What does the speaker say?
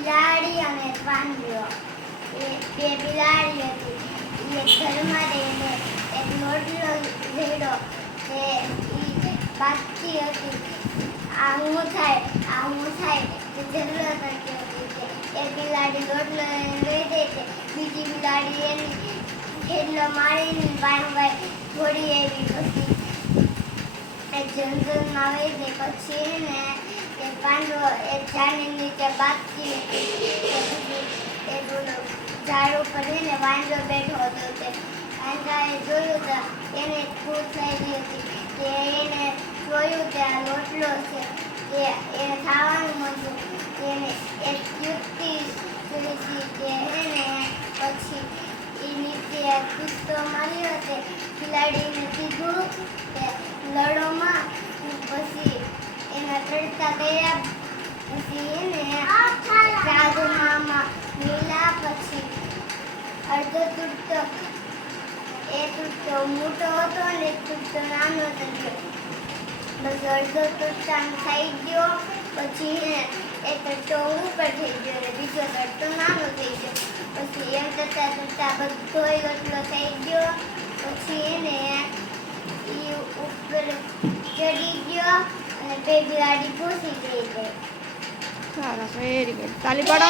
બિલાડી અને એક વાંદરો. એ બે બિલાડી હતી. એ ઘરમાં રહીને એક લોટલો રેડો તે બાકી હતી. આ હું થાય તે જરૂરત હતી. એક બિલાડી લોટલો લઈ દે છે. બીજી બિલાડી એની ખેડલો મારીને વાંદરા થોડી એવી પછી એક જંગલમાં વહી ગઈ. પછી એને એક પાંડવો એક ઝાડની નીચે બાકી એ ઝાડ ઉપર એને વાંદરો બેઠો હતો. તે વાંદરાએ જોયું તો એને ખુશ થઈ ગઈ હતી કે એને જોયું કે આ લોટલો છે કે એને ખાવાનું મળતું. એને એક યુક્તિ જોઈ કે એને પછી એ નીચે કૂદકો માર્યો તે બિલાડીને કીધું કે લડોમાં. પછી એના ચડતા ગયા. પછી એને સાધુ મામા મિલા. પછી અડધો તૂટતો મોટો હતો ને એક તૂટતો નાનો હતો. બસ અડધો તૂટતા થઈ ગયો. પછી એક તૂટતો ઉપર થઈ ગયો અને બીજો તૂટતો નાનો થઈ ગયો. પછી એમ તૂટતા બધો એટલો થઈ ગયો. પછી એને ઉપર ચડી ગયો અને બે બિલાડી ઘૂસી ગઈ. સરસ, વેરી ગુડ. તાલી પાડો.